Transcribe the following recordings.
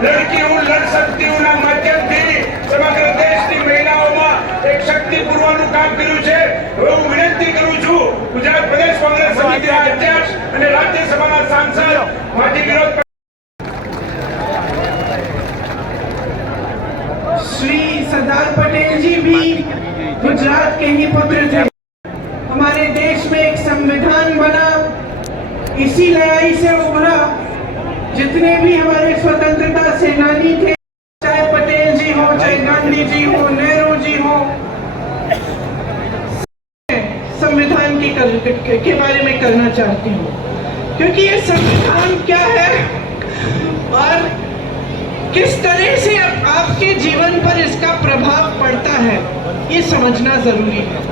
લડકી હું લડ શકતી હું ના માધ્યમથી સમગ્ર દેશની મહિલાઓમાં એક શક્તિ પૂરવાનું કામ કર્યું છે હવે હું વિનંતી કરું છું ગુજરાત પ્રદેશ કોંગ્રેસ સમિતિના અધ્યક્ષ અને રાજ્યસભાના સાંસદ માજી વિરોધ श्री सरदार पटेल जी भी गुजरात के ही पुत्र थे हमारे देश में एक संविधान बना इसी लड़ाई से उभरा जितने भी हमारे स्वतंत्रता सेनानी थे चाहे पटेल जी हो चाहे गांधी जी हो नेहरू जी हो संविधान की कर, के, के बारे में करना चाहती हूँ। क्योंकि ये संविधान क्या है? और किस तरह से आप- आपके जीवन पर इसका प्रभाव पड़ता है ये समझना ज़रूरी है।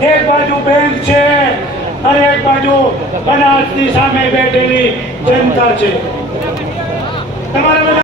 એક બાજુ બેંક છે અને એક બાજુ બનાસની સામે બેઠેલી જનતા છે. તમારા